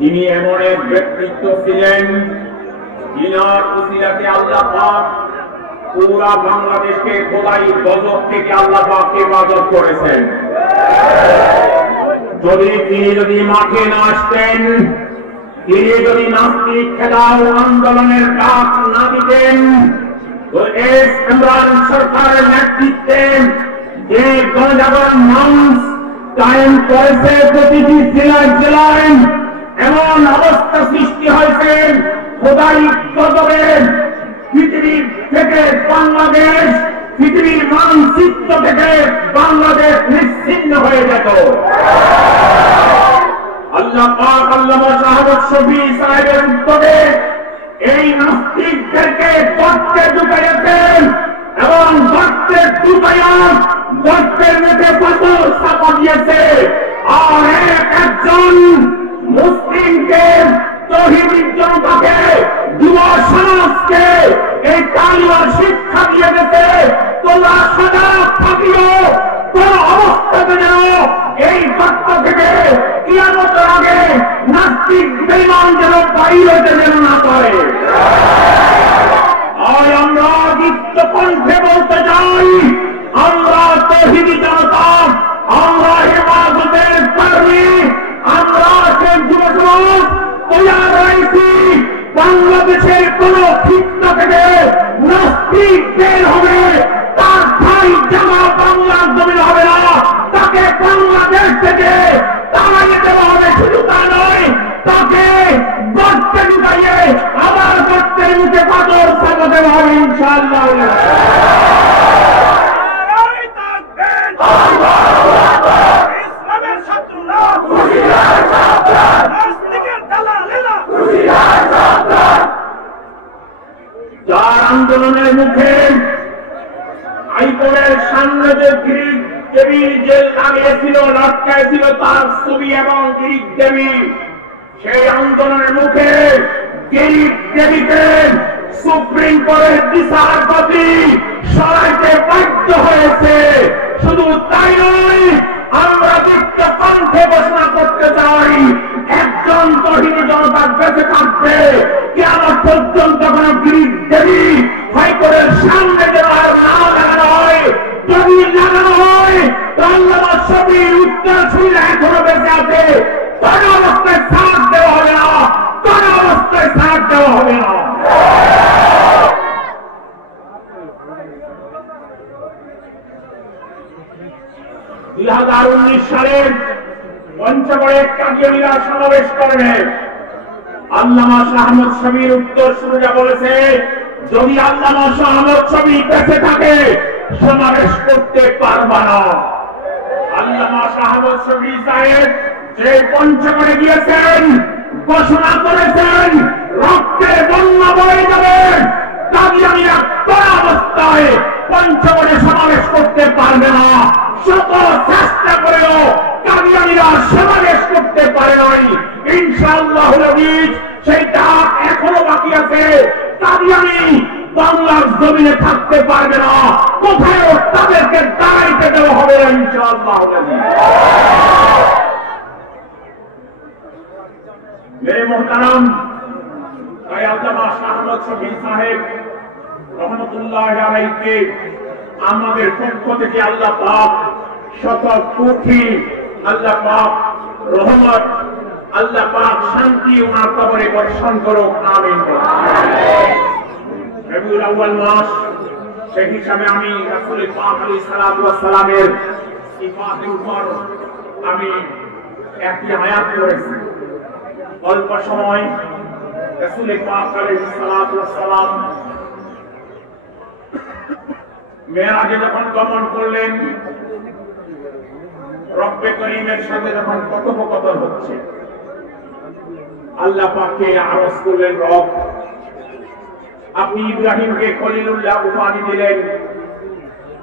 তিনি এমন এক ব্যক্তিত্ব ছিলেন যিনার উসিলাতে আল্লাহ পাক পুরা বাংলাদেশকে খোদাই গজব থেকে আল্লাহ পাক হেফাজত করেছেন। তিনি মাঠে না আসতেন, তিনি যদি নাস্তিক খেলাও আন্দোলনের ডাক না দিতেন, তো এস ইমরান সরকারের নেতৃত্বে যে গণজাগরণ মঞ্চ কায়েম করেছে প্রতিটি জেলায় জেলায় এমন অবস্থা সৃষ্টি হয়েছে খোদাই গজবের পৃথিবীর থেকে বাংলাদেশ, পৃথিবীর মানচিত্র থেকে বাংলাদেশ নিশ্চিহ্ন হয়ে যেত। আল্লাহ পাক আল্লামা শাহাদাত শফি সাহেবের উদ্যোগে এই নাস্তিকদেরকে গর্তে ঢুকাইয়েছেন এবং গর্তে ঢুকাইয়া গর্তের মধ্যে পাথর চাপা দিয়েছে। আর একজন মুসলিমকে, তৌহিদি জনতাকে, যুব সমাজকে এই তালিবান শিক্ষা দিয়ে গেছে তোমরা সদা থাকিও, কোন অবস্থাতে যেন এই গর্ত থেকে কিয়ামতের আগে নাস্তিক বেঈমান যেন বাইরে যেন না পারে। আর আমরা দীপ্ত কণ্ঠে বলতে চাই, আমরা তৌহিদি জনতা, আমরা হেফাজতের কর্মী, আমরা যুব সমাজ তৈরি রয়েছি। বাংলাদেশের কোন ফিতনা থেকে নাস্তিক বের হবে, তার ঠাই জায়গা বাংলার জমিন হবে না, তাকে বাংলাদেশ থেকে তাড়িয়ে দেওয়া হবে। শুধু তা নয়, তাকে গর্তে ঢুকাইয়ে আবার গর্তের মুখে পাথর চাপা দেওয়া হবে ইনশাআল্লাহ। ইসলামের শত্রুরা যার আন্দোলনের মুখে হাইকোর্টের সামনে যে গ্রিক দেবী যে লাগিয়েছিল, লটকাইছিল তার ছবি এবং গ্রিক দেবী, সেই আন্দোলনের মুখে গ্রিক দেবীকে সুপ্রিম কোর্টের বিচারপতি সরাইতে বাধ্য হয়েছে। শুধু তাই নয়, আমরা দীপ্ত কণ্ঠে ঘোষণা করতে চাই, একজন তৌহিদি জনতা বেঁচে থাকবে কিয়ামত পর্যন্ত কোন গ্রিক দেবী হাইকোর্টের সামনে যেন আর না লাগানো হয়। যদি লাগানো হয় তো আল্লামা শফির উত্তরসূরিরা এখনো বেঁচে আছে, কোন অবস্থায় ছাড় দেওয়া হবে না, কোন অবস্থায় ছাড় দেওয়া হবে না। 2019 সালে পঞ্চগড়ে কাদিয়ানীরা সমাবেশ করবে। আল্লামা শাহ আহমদ শফির উত্তরসূরিরা বলেছে, যদি আল্লামা শাহ আহমদ শফি বেঁচে থাকে সমাবেশ করতে পারবা না। আল্লামা শাহ আহমদ শফি সাহেব যে পঞ্চগড়ে গিয়েছেন, ঘোষণা করেছেন রক্তের বন্যা বয়ে যাবে, কাদিয়ানীরা কোন অবস্থায় পঞ্চগড়ে সমাবেশ করতে পারবে না। শত চেষ্টা করেও কাদিয়ানীরা সমাবেশ করতে পারে নাই। ইনশাআল্লাহ সেই ডাক এখনো বাকি আছে। কাদিয়ানী বাংলার জমিনে থাকতে পারবে না, কোথাও তাদেরকে দাঁড়াইতে দেওয়া হবে না ইনশাআল্লাহ। মেরে মোহতারাম, তাই আল্লামা শাহ আহমদ শফি সাহেব রহমতুল্লাহ আলাইহিকে আমাদের পক্ষ থেকে আল্লাহ পাক শত কোটি আল্লাহ পাক রহমত, আল্লাহ পাক শান্তি ওনার কবরে বর্ষণ করুক, আমিন। রবিউল আউয়াল মাস, সেই হিসাবে আমি রাসূল পাক আলাইহিস সালাতু ওয়াস সালামের সিফাতের উপর আমি একটি আয়াত পড়েছি। অল্প সময় রাসূল পাক আলাইহিস সালাতু ওয়াস সালাম মেরাজে যখন গমন করলেন, রব্বে করিমের সাথে যখন কথোপকথন হচ্ছে, আল্লাহ পাককে আরজ করলেন, রব আপনি ইব্রাহিমকে খলিলুল্লাহ উপাধি দিলেন,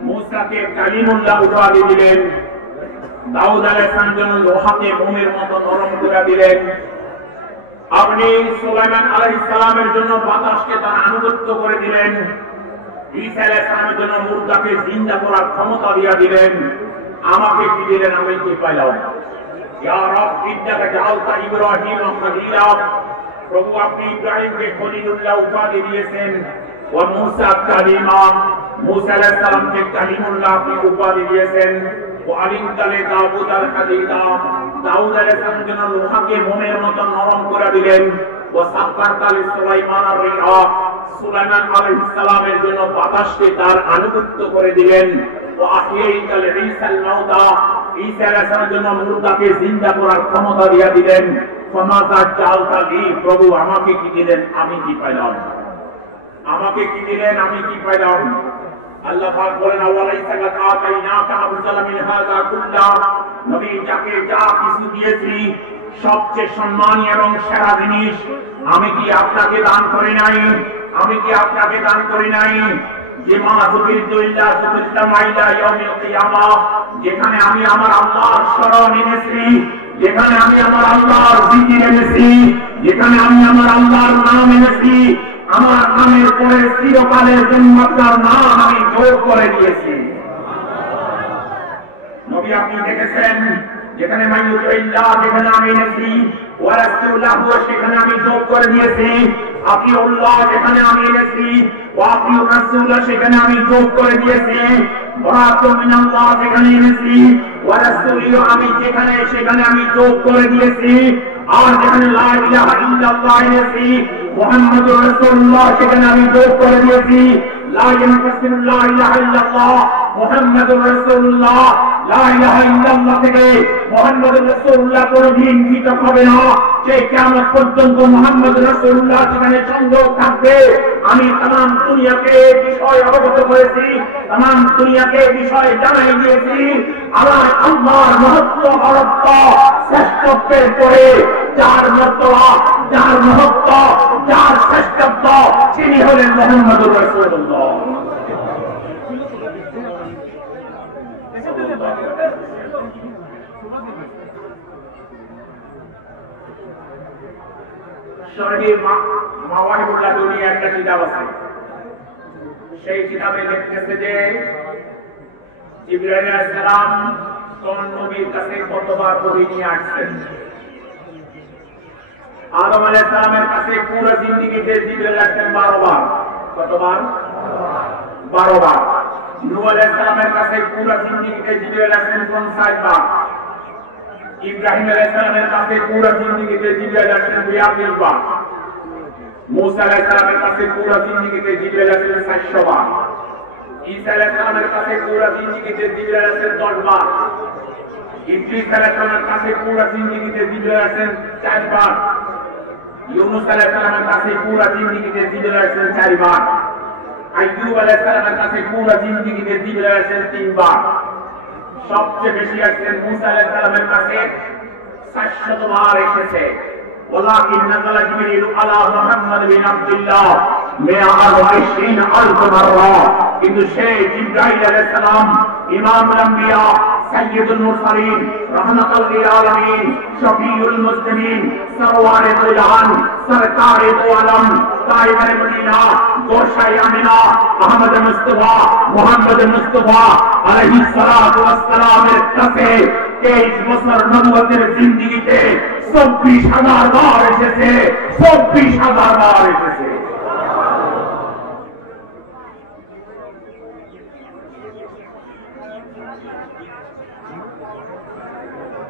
মুসাকে কালিমুল্লাহ উপাধি দিলেন, দাউদ আলাইহিস সালাম লোহাকে মোমের মতো নরম করে দিলেন, আপনি সুলাইমান আলাইহিস সালামের জন্য বাতাসকে তার আনুগত্য করে দিলেন, ঈসা আলাইহিস সালামের জন্য মুর্দাকে জিন্দা করার ক্ষমতা দিয়ে দিলেন, আমাকে কি দিলেন? আমি কি পাইলাম? ইয়া রব ইন্নাকা জাআলতা ইব্রাহিম খলিলা, প্রভু আপনি ইব্রাহিমকে খলিলুল্লাহ উপাধি দিয়েছেন, ওয়া মূসা কালিমা, মূসা আলাইহিস সালামকে কালিমুল্লাহ আপনি উপাধি দিয়েছেন, ওয়া আলিমতা লিদাউদ আল হাদিদা, দাউদ আলাইহিস সালামের জন্য লোহাকে মোমের মতো নরম করে দিলেন, ওয়া সাক্কারতা লিসুলাইমান আর-রিহা, সুলাইমান আলাইহিস সালামের জন্য বাতাসকে তার আনুগত্য করে দিলেন, ওয়া আহিয়াইতা লিঈসাল মাউতা, ঈসা আলাইহিস সালামের জন্য মুর্দাকে জিন্দা করার ক্ষমতা দিয়ে দিলেন। ফামাযা জাআলতা লি, প্রভু আমাকে কি দিলেন, আমি কি পাইলাম, আমাকে কি দিলেন, আমি কি পাইলাম? আল্লাহ পাক বলেন আওয়ালাইসা লাকা আতাইনাকা আফজালা মিন হাযা কুল্লা, নবী যাকে যা কিছু দিয়েছি সবচেয়ে সম্মানী এবং সেরা জিনিস আমি কি আপনাকে দান করি নাই, আমি কি আপনাকে দান করি নাই? যেখানে আমি আমার আল্লাহর শরণ এনেছি, যেখানে আমি আমার আল্লাহর জিকির এনেছি, যেখানে আমি আমার আল্লাহর নাম এনেছি, আমার নামের পরে চিরকালের জন্য আপনার নাম আমি যোগ করে দিয়েছি। নবী আপনি দেখেছেন যেখানে মাইয়ুতিল্লাহ, যেখানে আমি এনেছি, ওয়া রাসূলুহু, সেখানে আমি যোগ করে দিয়েছি। আপনি আল্লাহ যেখানে আমি এনেছি, ওয়া আপনি রাসূল, সেখানে আমি যোগ করে দিয়েছি। বারাকাতু মিনাল্লাহ যেখানে এনেছি, ওয়া রাসূলুহু আমি যেখানে, সেখানে আমি যোগ করে দিয়েছি। আর যেখানে লা ইলাহা ইল্লাল্লাহ এনেছি, মুহাম্মাদুর রাসূলুল্লাহ, সেখানে আমি যোগ করে দিয়েছি। লা ইলাহা ইল্লাল্লাহ মুহাম্মাদুর রাসূলুল্লাহ, লা ইলাহা ইল্লাল্লাহ থেকে মুহাম্মাদুর রাসূলুল্লাহ কোনদিন পৃথক হবে না। সেই কিয়ামত পর্যন্ত মুহাম্মাদুর রাসূলুল্লাহ যেখানে সংযোগ থাকবে। আমি तमाम দুনিয়াকে বিষয় অবগত করেছি, तमाम দুনিয়াকে বিষয় জানাই দিয়েছি। আমার আল্লাহর মহত্ব, অরত্ব, শ্রেষ্ঠত্বের পরে যার মর্তবা, যার মহত্ব, যার শ্রেষ্ঠত্ব, তিনি হলেন মুহাম্মাদুর রাসূলুল্লাহ। শরীর মাওয়াহিবুল্লাহ দুনিয়া একটা কিতাব আছে, সেই কিতাবে লিখতেছে যে জিবরাইল আলাইহিস সালাম কোন নবীর কাছে কতবার ওহী নিয়ে আসছেন। আদম আলাইহিস সালামের কাছে পুরো জিন্দেগিতে জিবরাইল আসছেন 12 বার। কতবার? 12 বার। নূহ আলাইহিস সালামের কাছে পুরো জিন্দেগিতে জিবরাইল আসছেন 50 বার। ইব্রাহিম আলাইহিস সালামের কাছে পুরো জিন্দেগিতে জিবরাইল আসছেন 42 বার। मूसा अलैहिस्सलामेর কাছে পুরো জিন্দেগিতে জিবরাইল আসছেন 400 বার। ঈসা আলাইহিসসালামের কাছে পুরো জিন্দেগিতে জিবরাইল আসছেন 10 বার। ইদ্রিস আলাইহিসসালামের কাছে পুরো জিন্দেগিতে জিবরাইল আসছেন 4 বার। ইউনূস আলাইহিসসালামের কাছে পুরো জিন্দেগিতে জিবরাইল আসছেন 4 বার। আইয়ুব আলাইহিসসালামের কাছে পুরো জিন্দেগিতে জিবরাইল আসছেন 3 বার। সবচেয়ে বেশি আসছেন मूसा আলাইহিসসালামের কাছে 700 বার এসেছে। ولكن نزل جبريل على محمد بن عبد الله 120,000 مرة। কিন্তু সেই জিবরাইল আলাইহিস সালাম ইমামুল আম্বিয়া, সাইয়্যিদুল মুরসালিন, রাহমাতুল লিল আলামিন, শফিউল মুসলিমিন, সরওয়ারে দুলহান, সরকারে দো আলম, তাইবারে মদিনা, গোশায়ে আমিনা, আহমদ মুস্তাফা, মুহাম্মদ মুস্তাফা আলাইহিস সালাতু ওয়াস সালামের কাছে 23 বছর নবুয়তের জিন্দেগিতে 24,000 বার এসেছে। 24,000 বার এসেছে।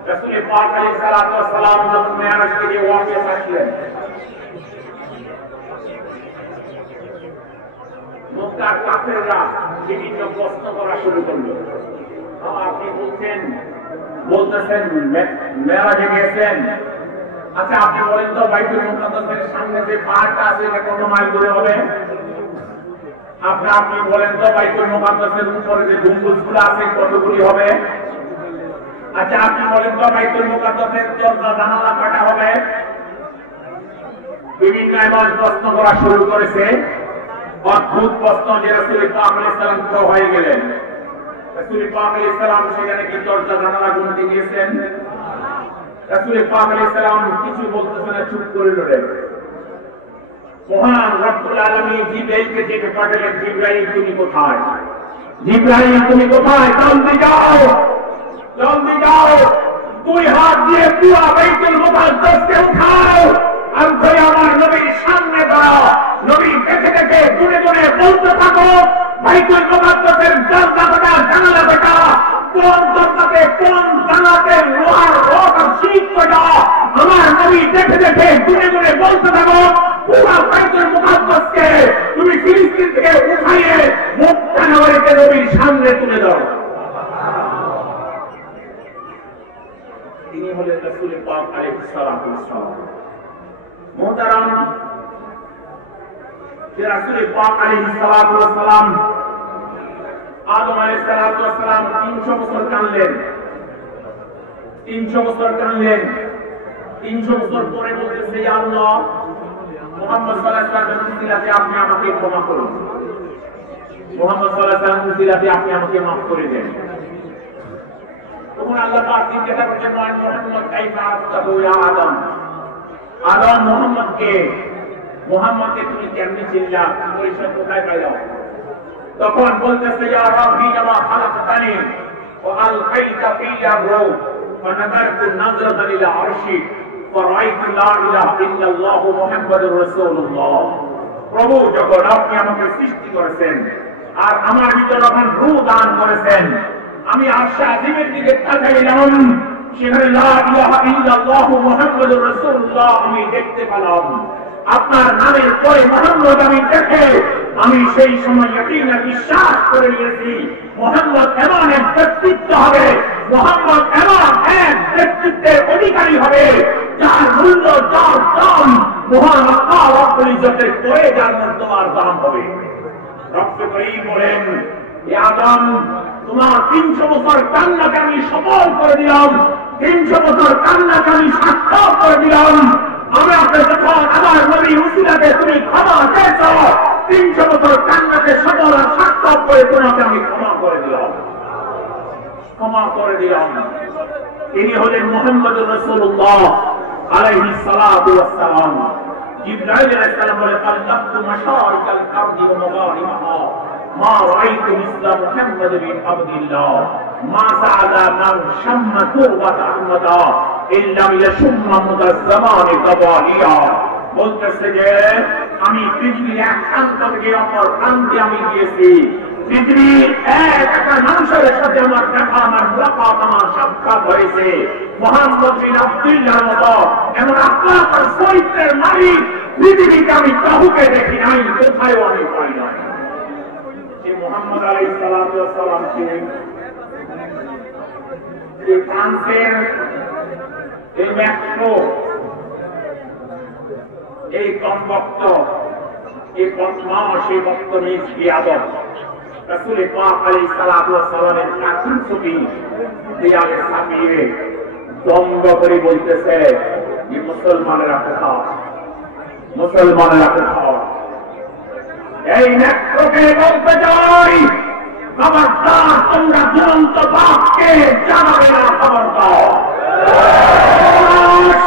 রাসূল পাক আলাইহিস সালাতু ওয়াস সালাম যখন মেরাজ থেকে ওয়াফাত আসলেন, মক্কার কাফেররা বিভিন্ন প্রশ্ন করা শুরু করলো। আপনি বলতেছেন মেরাজে গেছেন, আচ্ছা আপনি বলেন তো বাইতুল মুকাদ্দাসের সামনে যে পাহাড়টা আছে এটা কত মাইল দূরে হবে? আপনি বলেন তো বাইতুল মুকাদ্দাসের উপরে যে গম্বুজগুলো আছে কতগুলি হবে? আচ্ছা আপনি বলেন তো বাইতুল মুকাদ্দাসের দরজা জানালা কয়টা হবে? বিভিন্ন এমন প্রশ্ন করা শুরু করেছে, অদ্ভুত প্রশ্ন, যে রাসূল পাক আলাইহিস সালাম তো হয়ে গেলেন। রাসূল পাক আলাইহিস সালাম সেখানে কি দরজা জানালা গুনতে গিয়েছেন? রাসূল পাক আলাইহিস সালাম কিছু বলতেছেন না, চুপ করে রইলেন। মহান রব্বুল আলামিন জিবরাইলকে ডেকে পাঠালেন, জিবরাইল তুমি কোথায়? জিবরাইল তুমি কোথায়? জলদি যাও, জলদি যাও। দুই হাত দিয়ে পুরা বাইতুল মুকাদ্দাসকে উঠাও আর ধরে আমার নবীর সামনে দাঁড়াও। নবী দেখে দেখে গুনে গুনে বলতে থাকো, বাইতুল মুকাদ্দাসের দরজা বেটা, জানালা বেটা, কোন দরজাতে কোন জানালাতে লোহার রড আর শীত বেটা। আমার নবী দেখে দেখে গুনে গুনে বলতে থাকো, পুরা বাইতুল মুকাদ্দাসকে তুমি ফিলিস্তিন থেকে উঠাইয়ে মক্কা নগরীতে নবীর সামনে তুলে দাও। তিনি হলেন রাসূল পাক আলাইহিস সালাতু ওয়াস সালাম। মুহতারাম, যে রাসূল পাক আলাইহিস সালাতু ওয়াস সালাম আদম আলাইহিস সালাতু ওয়াস সালাম 300 বছর কাঁদলেন, 300 বছর কাঁদলেন। 300 বছর পরে বলতেছে, ইয়া আল্লাহ, মুহাম্মদ সাল্লাল্লাহু আলাইহি ওয়াসাল্লামের উসিলাতে আপনি আমাকে ক্ষমা করুন, মুহাম্মদ সাল্লাল্লাহু আলাইহি ওয়াসাল্লামের উসিলাতে আপনি আমাকে মাফ করে দেন। তখন আল্লাহ পাক জিজ্ঞাসা করছেন, মুহাম্মদ কাইফা আরাফতাহু ইয়া আদম, আদম মুহাম্মদকে তুমি কেমনে চিনলা, পরিচয় কোথায় পাইলাম? তখন বলতেছে, ইয়া রাব্বি কামা খালাকতানি ওয়া আলকাইতা ফিয়া রূহ ওয়া নাযারতু নাযরাতান ইলা আরশি ফারাইতু লা ইলাহা ইল্লাল্লাহু মুহাম্মাদুর রাসূলুল্লাহ। প্রভু, যখন আপনি আমাকে সৃষ্টি করেছেন আর আমার ভিতরে যখন রূহ দান করেছেন, আমি আরশে আজিমের দিকে তাকাইলাম, সেখানে লা ইলাহা ইল্লাল্লাহু মুহাম্মাদুর রাসূলুল্লাহ আমি দেখতে পেলাম। আপনার নামের পরে মুহাম্মদ আমি দেখে আমি সেই সময় ইয়াকিনে বিশ্বাস করে নিয়েছি, মুহাম্মদ এমন এক ব্যক্তিত্ব হবে, মুহাম্মদ এমন এক ব্যক্তিত্বের অধিকারী হবে যার মূল্য, যার দাম মহান আল্লাহ রাব্বুল ইজ্জতের পরে যার মর্যাদার দাম হবে। রব্বে করিম বলেন, হে আদম, তোমার 300 বছর কান্নাকে আমি সফল করে দিলাম, 300 বছর কান্নাকে আমি সার্থক করে দিলাম। আমি আপনার যখন আমার নবীর উসিলাতে তুমি ক্ষমা চেয়েছো, 300 বছর কান্নাকে সফল আর সার্থক করে তোমাকে আমি ক্ষমা করে দিলাম, ক্ষমা করে দিলাম। তিনি হলেন মুহাম্মদুর রাসূলুল্লাহ আলাইহিস সালাতু ওয়াস সালাম। জিবরাইল আলাইহিস সালাম বলে, কাল্লাতু মাশারিকাল আরদি ওয়া মাগারিবাহা মা রাআইতু মিসলা মুহাম্মাদ বিন আবদিল্লাহ মা সাআদা মান শাম্মা তুরবাত আহমদা ইল্লা ইয়াশুম্মা মুতাজ্জামানি কাবালিয়া। বলতেছে যে আমি পৃথিবীর এক প্রান্ত থেকে অপর প্রান্তে আমি গিয়েছি, পৃথিবীর একটা মানুষের সাথে আমার দেখা, আমার মুলাকাত, আমার সাক্ষাৎ হয়েছে। মুহাম্মদ বিন আবদুল্লাহর মতো এমন আখলাক আর চরিত্রের মালিক পৃথিবীতে আমি কাউকে দেখি নাই, কোথায়ও আমি পাই নাই। মুহাম্মদ আলাইহিস সালাতু ওয়াস সালাম ছিলেন এই ফ্রান্সের এই মেট্রো, এই কমবক্ত, এই বদমাশ, এই বদতমিজ বিয়াদব রাসূল পাক আলাইহিস সালাতু ওয়াস সালামের কাকুর ছবি দেয়ালে ছাপিয়ে দ্বন্দ্ব করে বলতেছে, যে মুসলমানেরা কোথায়, মুসলমানেরা কোথায়? এই মেট্রোকে বলতে চাই, খবরদার তোমরা দুরন্ত পাপকে জানাবে না, খবরদার।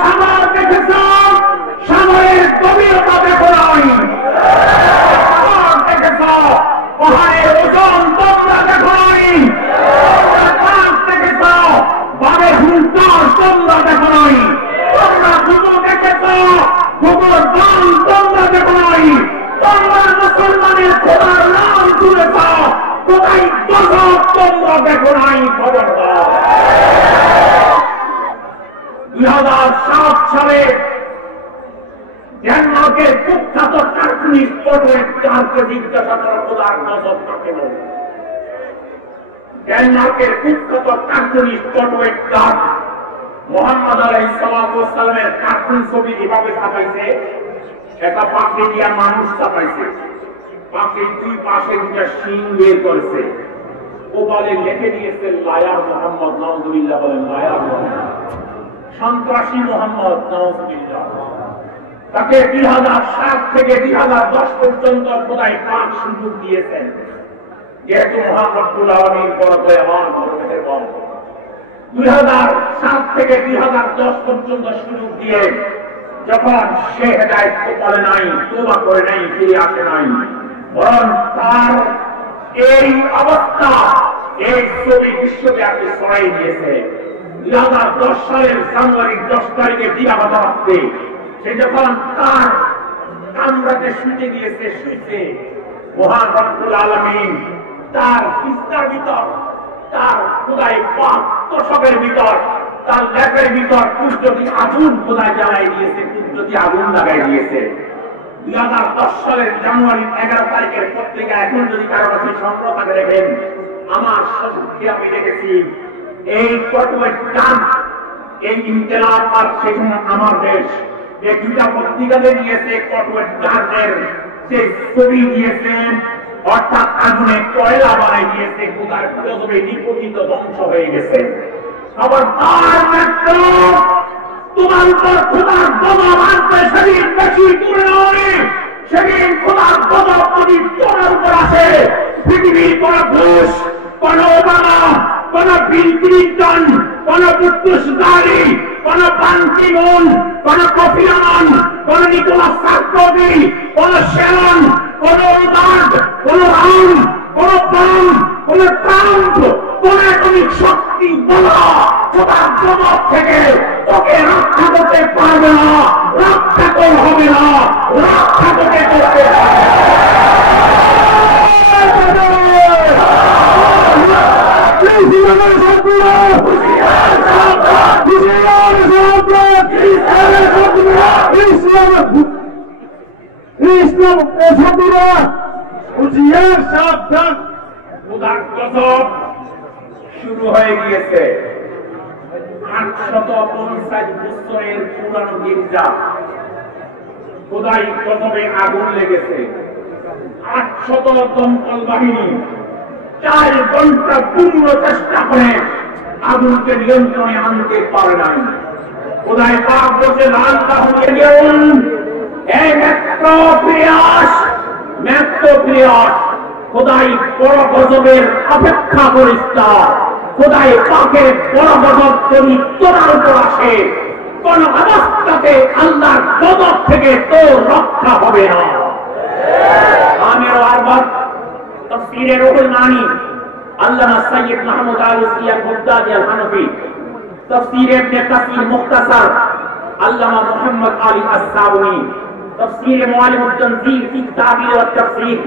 সাগর দেখেছ, সাগরের গভীরতা দেখো নাই, দেখেছ পাহাড়ের ওজন তোমরা দেখো নাই, দেখেছ বারে হুঙ্কার তোমরা দেখো নাই, তোমরা ঘুঘু দেখেছ, ঘুঘুর দাম তোমরা দেখো নাই, তোমরা মুসলমানের খোদার নাম শুনেছ, কোথায় দশক তোমরা দেখো নাই, খবরদার। 2007 সালে ডেনমার্কের কুখ্যাত কার্টুনিস্ট পটুয়েটকে জিজ্ঞাসা করা খোদার গজবটা কেন? ডেনমার্কের কুখ্যাত কার্টুনিস্ট পটুয়েট মুহাম্মদ আলাইহিস সালাতু ওয়াস সালামের কার্টুন ছবি এভাবে ছাপাইছে, একটা পাখি দিয়া মানুষ ছাপাইছে, পাখির দুই পাশে দুটা শিং বের করেছে, ও বলে লিখে দিয়েছে লায়ার মুহাম্মদ, নাউযুবিল্লাহ, বলেন লায়ার মুহাম্মদ, সন্ত্রাসী মুহাম্মদ, নাউযুবিল্লাহ। তাকে 2007 থেকে 2010 পর্যন্ত খোদাই পাক সুযোগ দিয়েছেন, যেহেতু মহান রব্বুল আলামিন বড় দয়াবান, বড় মেহেরবান। 2007 থেকে 2010 পর্যন্ত সুযোগ দিয়ে যখন সে হেদায়েত বলে নাই, তওবা করে নাই, ফিরে আসে নাই, বরং তার এই অবস্থা এই ছবি বিশ্বব্যাপী ছড়াই দিয়েছে। 2010 সালের জানুয়ারির 10 তারিখে দিবাগত রাত্রে সে যখন তার কামরাতে শুতে গিয়েছে, শুতে মহান রব্বুল আলামিন তার বিস্তার ভিতর, তার খোদাই পাক তোষকের ভিতর, তার ল্যাপের ভিতর কুদরতি আগুন খোদাই জ্বালাই দিয়েছে, কুদরতি আগুন লাগাই দিয়েছে। 2010 সালের জানুয়ারির 11 তারিখের পত্রিকা এখন যদি কারো কাছে সংগ্রহ থাকে দেখেন, আমার সত্যি আমি দেখেছি এই কটুয়েট গান, এই ইনকিলাব আর সেখানে আমার দেশ, এই দুটা পত্রিকাতে দিয়েছে কটুয়েট গানের সেই ছবি দিয়েছেন, অর্থাৎ আগুনে কয়লা বানাই দিয়েছে, খোদার গজবে নিপতিত ধ্বংস হয়ে গেছে। আবার তার মাত্র তোমার উপর খোদার গজব আসবে, সেদিন বেশি দূরে নয়, সেদিন খোদার গজব যদি তোমার উপর আসে, পৃথিবীর কোন বুশ, কোন ওবামা, কোন বিল ক্লিন্টন, কোন বুশ গালি, কোন বান কি মুন, কোন কফি আনান, কোন নিকোলাস সার্কোজি, কোন শেরন, কোন ওবার্ড, কোন রাউন, কোন বাম, কোন ট্রাম্প, কোন এটমিক শক্তি বলা খোদার গজব থেকে তোকে রক্ষা করতে পারবে না, রক্ষা কর হবে না, রক্ষা করতে করতে শুরু হয়ে গিয়েছে। 850 বছরের পুরানো গির্জা, খোদাই গজবে আগুন লেগেছে। 800 দমকল বাহিনী 4 ঘন্টা পূর্ণ চেষ্টা করে আগুনকে নিয়ন্ত্রণে আনতে পারে নাই। খোদাই পাক বসে লাল তাহলে এই মেট্রো প্রিয়াস খোদাই বড় গজবের অপেক্ষা করিস না। খোদাই পাকের বড় গজব যদি তোর উপর আসে, কোন অবস্থাতে আল্লাহর গজব থেকে তোর রক্ষা হবে না। আমির আরবাদ তাফসীরে রুহুল মানি আল্লামা সৈয়দ মাহমুদ আলী সিয়া বাগদাদি আল হানফি, তাফসীর ইবনে কাসির মুখতাসার আল্লামা মুহাম্মদ আলী আস-সাবুনি, তাফসীর মুআল্লিমুত তানজীল ফি তাবির ওয়া তাফসীর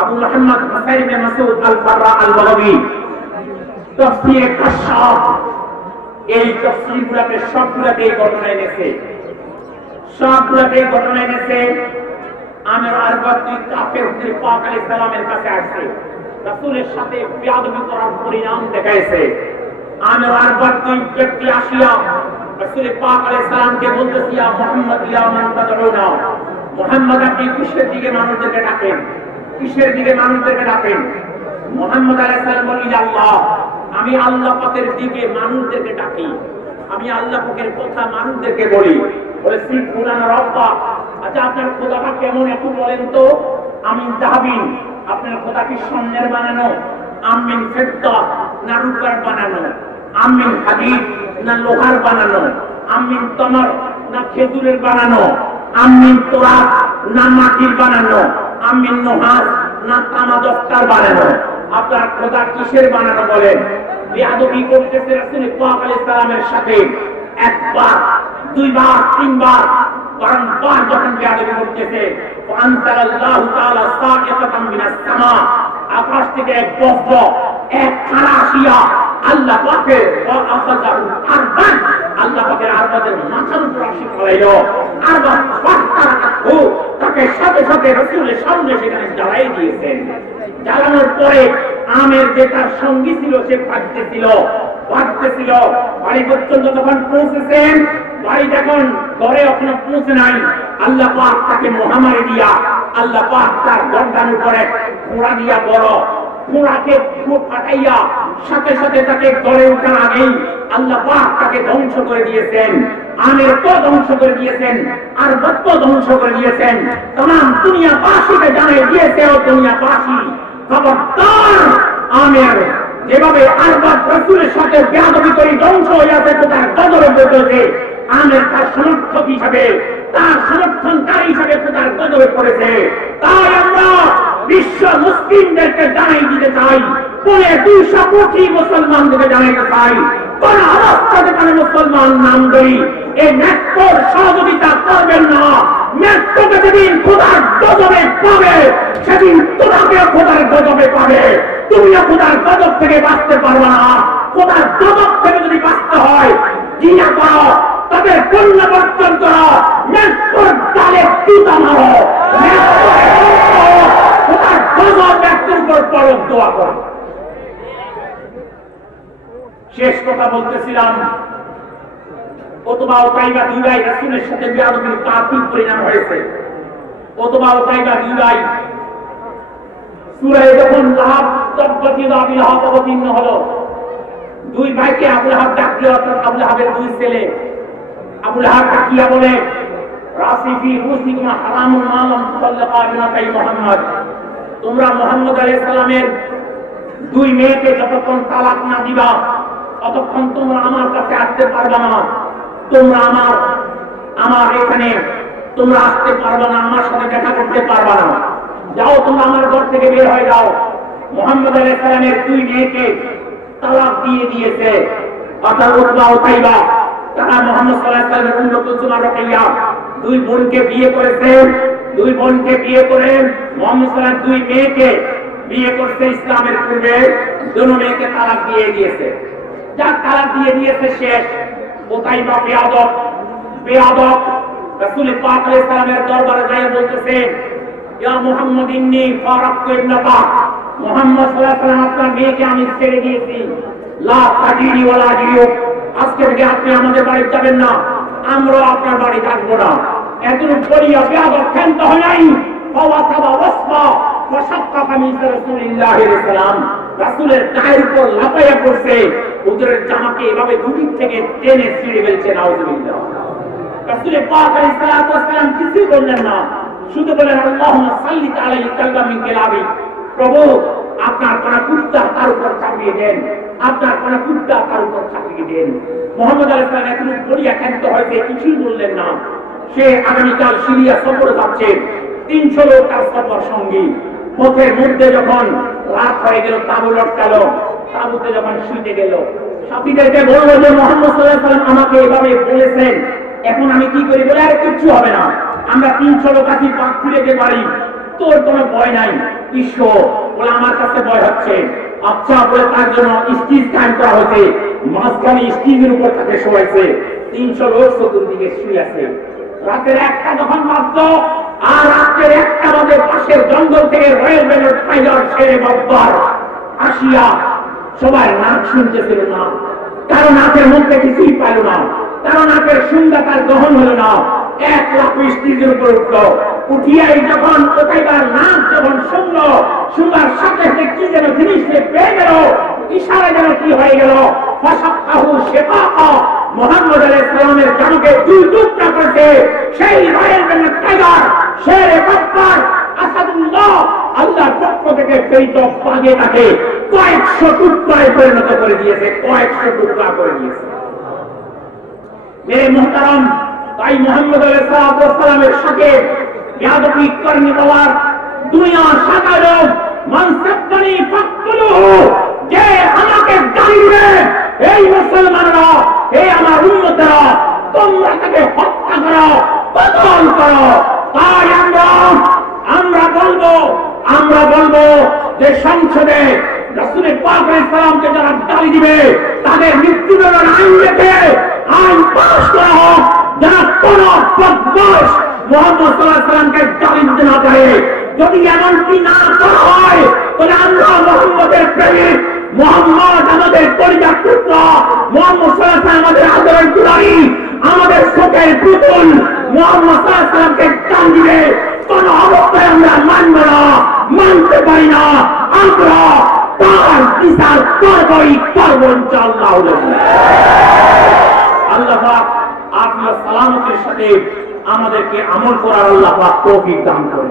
আবু মুহাম্মদ হুসাইন ইবনে মাসউদ আল-ফাররা আল-বাগাবী, তাফসীর কাশাফ, এই তাফসীরগুলোতে সবগুলোতে এই ঘটনা এনেছে, সবগুলোতে এই ঘটনা এনেছে। আমির আরবাদ কাফের হুজুর পাক আলাইহিস সালামের কাছে আসছে, রাসূলের সাথে বেয়াদবি করার পরিণাম দেখাইছে। আমির আরবাদ ব্যক্তি আসিয়া রাসূল পাক আলাইহিস সালামকে বলতেছে, ইয়া মুহাম্মদ ইয়া মান তাদউনা, মুহাম্মদ আপনি কিসের দিকে মানুষদেরকে ডাকেন, কিসের দিকে মানুষদেরকে ডাকেন? মুহাম্মদ আলাইহিস সালাম বলেন, আল্লাহ, আমি আল্লাহ পাকের দিকে মানুষদেরকে ডাকি, আমি আল্লাহ পাকের কথা মানুষদেরকে বলি। বলে সিক কুলানা রব্বা, আচ্ছা আপনার খোদাটা কেমন একটু বলেন তো। আমি যাহাবিন, আপনার খোদা কি স্বর্ণের বানানো, আমিন ফিদ্দা না রূপার বানানো, আমিন হাদিদ না লোহার বানানো, আমিন তমর না খেজুরের বানানো, আমিন তোরাব না মাটির বানানো, আমিন নোহাস না তামা দস্তার বানানো, আপনার খোদা কিসের বানানো বলেন? বেয়াদবি করতেছে রাসূল পাক আলাইহিস সালামের সাথে একবার, দুইবার, তিনবার, বারংবার যখন বেয়াদবি করতেছে, আনজালাল্লাহু তাআলা সাকিতাতাম মিনাস সামা, আকাশ থেকে এক বজ্র, এক খানা আসিয়া আল্লাহ পাকের আরবাদ, আল্লাহ পাকের আরবাদের মাথার উপর আসি ফলাইল। আরবাদ তাকে সাথে সাথে রাসূলের সামনে সেখানে জ্বালাই দিয়েছেন। জ্বালানোর পরে আমের যে তার সঙ্গী ছিল সে ভাগতেছিল, বাড়ি পর্যন্ত যখন পৌঁছেছেন, বাড়ি যখন ঘরে এখনো পৌঁছে নাই, আল্লাহ পাক তাকে মহামারী দিয়া, আল্লাহ পাক তার গর্দান উপরে ফোঁড়া দিয়া, বড় ফোঁড়াকে ফাটাইয়া সাথে সাথে তাকে গড়ে ওঠার আগেই আল্লাহ পাক তাকে ধ্বংস করে দিয়েছেন। আমের তো ধ্বংস করে দিয়েছেন, আর বত্ত ধ্বংস করে দিয়েছেন। तमाम দুনিয়াবাসীকে জানিয়ে দিয়েছে, ও দুনিয়াবাসী খবরদার, আমের যেভাবে আরবাদ রাসূলের সাথে বেয়াদবি করে ধ্বংস হয়ে যাবে, তার গজবে পড়েছে। আমের তার সমর্থক হিসাবে, তার সমর্থনকারী হিসাবে তার গজবে পড়েছে। তাই আমরা বিশ্ব মুসলিমদেরকে জানাই দিতে চাই, পুরো 200 কোটি মুসলমানদেরকে জানাইতে চাই, কোন অবস্থা যেখানে মুসলমান নাম ধরি এই মৃত্যুর সহযোগিতা করবেন না। মৃত্যুকে যেদিন খোদার গজবে পাবে সেদিন তোমাকে খোদার গজবে পাবে, তুমিও খোদার গজব থেকে বাঁচতে পারবে না। খোদার গজব থেকে যদি বাঁচতে হয় জিনা করো, তাদের পুণ্য বর্জন করো, মৃত্যুর ডালে জুতা মারো, খোদার গজব মৃত্যুর উপর পড়ক, দোয়া করো। শেষ কথা বলতেছিলাম, ওতবা ও তাইবা দুই ভাই রাসূলের সাথে বেয়াদবির কাফির পরিণাম হয়েছে। ওতবা ও তাইবা দুই ভাই সূরা যখন লাহাব তাব্বাতি আবি লাহাব অবতীর্ণ হলো, দুই ভাইকে আবু লাহাব ডাক দিল, অর্থাৎ আবু লাহাবের দুই ছেলে। আবু লাহাব ডাকিয়া বলে, রাসিফি হুসিকুম হারামুন মা লাম তুতাল্লাকা বিনাতাই মুহাম্মদ, তোমরা মুহাম্মদ আলাইহিস সালামের দুই মেয়েকে যতক্ষণ তালাক না দিবা ততক্ষণ তোমরা আমার কাছে আসতে পারবে না। তোমরা আমার এখানে তোমরা আসতে পারবে না, আমার সাথে দেখা করতে পারবে না। যাও, তোমরা আমার ঘর থেকে বের হয়ে যাও। মুহাম্মদ আলাইহিস সালামের দুই মেয়েকে তালাক দিয়ে দিয়েছে, অর্থাৎ উতবা ও তাইবা। তারা মুহাম্মদ সাল্লাল্লাহু আলাইহি ওয়াসাল্লামের উম্মে কুলসুম আর রুকাইয়া দুই বোনকে বিয়ে করেছে। দুই বোনকে বিয়ে করে মুহাম্মদ সাল্লাল্লাহু আলাইহি ওয়াসাল্লাম দুই মেয়েকে বিয়ে করতে ইসলামের পূর্বে দুই মেয়েকে তালাক দিয়ে দিয়েছে। যার তালাক দিয়ে দিয়েছে শেষ। ওতাইবা বেয়াদব রাসূল পাক আলাইহিস সালামের দরবারে যায় বলতেছে, ইয়া মুহাম্মদ ইন্নী ফারাকতু ইবনাকা, মুহাম্মদ সাল্লাল্লাহু আলাইহি ওয়াসাল্লাম আপনার মেয়েকে আমি ছেড়ে দিয়েছি। লা তাজিরি ওয়ালা জিয়ু, আজকে থেকে আপনি আমাদের বাড়ি যাবেন না, আমরা আপনার বাড়ি থাকবো না। এতটুকু বলিয়া বেয়াদব ক্ষান্ত হয় নাই। ফাওয়াসাবা ওয়াসফা ওয়াশাক্কা কামিজ রাসূলিল্লাহ সাল্লাল্লাহু আলাইহি ওয়াসাল্লাম, রাসূলের গায়ের উপর লাফাইয়া পড়ছে, হুজুরের জামাকে এভাবে দুদিক থেকে টেনে ছিঁড়ে ফেলছে। নাউযুবিল্লাহ। রাসূল পাক আলাইহিস সালাতু ওয়াসসালাম কিছু বললেন না, শুধু বললেন, আল্লাহুম্মা সাল্লি আলাইহি কালবাম মিন কিলাবি, প্রভু আপনার কোন কুত্তা তার উপর চাপিয়ে দেন, আপনার কোন কুত্তা তার উপর চাপিয়ে দেন। মুহাম্মদ আলাইহিস সালাম এতটুকু বলিয়া ক্ষান্ত হয়েছে, কিছুই বললেন না। সে আগামীকাল সিরিয়া সফরে যাচ্ছে, 300 লোক তার সফর সঙ্গী। পথের মধ্যে যখন রাত হয়ে গেল, তাঁবু লটকালো, তাঁবুতে যখন শুইতে গেল, সাথীদেরকে বলল যে মুহাম্মদ সাল্লাল্লাহু আলাইহি ওয়াসাল্লাম আমাকে এভাবে বলেছেন, এখন আমি কি করি? বলে, আর কিচ্ছু হবে না, আমরা 300 লোক আছি, পাক ফিরে যেতে পারি, তোর কোনো ভয় নাই। বিশ্ব বলে, আমার কাছে ভয় হচ্ছে। আচ্ছা বলে তার জন্য স্টেজ কায়েম করা হয়েছে, মাঝখানে স্টেজের উপর তাকে শোয়াইছে, 300 লোক চতুর্দিকে শুয়ে আছে। রাতের 1টা যখন বাজল, আর রাতের 1টা বাজে পাশের জঙ্গল থেকে রয়্যাল বেঙ্গল টাইগার ছেড়ে বাবার আসিয়া সবাই নাক শুনতেছিল না, কারণ নাকের মধ্যে কিছুই পাইল না, কারণ নাকের শুনটা তার গ্রহণ হলো না। 1 লাখ স্টেজের উপর উঠলো, উঠিয়াই যখন কোথায়বার নাক যখন শুনলো, শুনবার সাথে সাথে কি যেন জিনিসকে পেয়ে গেল, ইশারা যেন কি হয়ে গেল, ফাসাক্কাহু শিকাকা, মুহাম্মদ আলাইহিস সালামের জামাকে 2 টুকরা করতে সেই রয়্যাল বেঙ্গল টাইগার শেরে বাবার আসাদুল্লাহ আল্লাহর পক্ষ থেকে প্রেরিত বাঘে তাকে কয়েকশো টুকরায় পরিণত করে দিয়েছে, কয়েকশো টুকরা করে দিয়েছে। মেরে মুহতারাম, তাই মুহাম্মদ আলাইহিস সালামের সাথে বেয়াদবি করনি বলার দুনিয়া সাদা লোক মানসাবনি ফাকতুলুহু, যে আমাকে গালি দিবে, এই মুসলমানরা, এই আমার উম্মতেরা, তোমরা তাকে হত্যা করো, কতল করো। তাই আমরা বলবো যে সংসদে রাসূল পাক আলাইহিস সালামকে যারা গালি দিবে তাদের মৃত্যুদণ্ড আইন রেখে আইন পাস করা হোক, যারা কোন বদমাশ মুহাম্মদ সাল্লাল্লাহু আলাইহি সাল্লামকে গালি দিতে না পারে। যদি এমনটি না করা হয় তাহলে আমরা মুহাম্মদের প্রেমিক, মুহাম্মদ আমাদের পরিবার পুত্র, মুহাম্মদ সাল্লাল্লাহু আলাইহি সাল্লাম আমাদের আদরের দুলারি, আমাদের চোখের পুতুল, মুহাম্মদ সাল্লাল্লাহু আলাইহি সাল্লামকে গালি দিবে কোন অবস্থায় আমরা মানব না, মানতে পারি না। আমরা তার বিচার করবই করব ইনশাআল্লাহ। আল্লাহ পাক আফিয়ত সালামতের সাথে আমাদেরকে আমল করার আল্লাহ পাক তৌফিক দান করুন।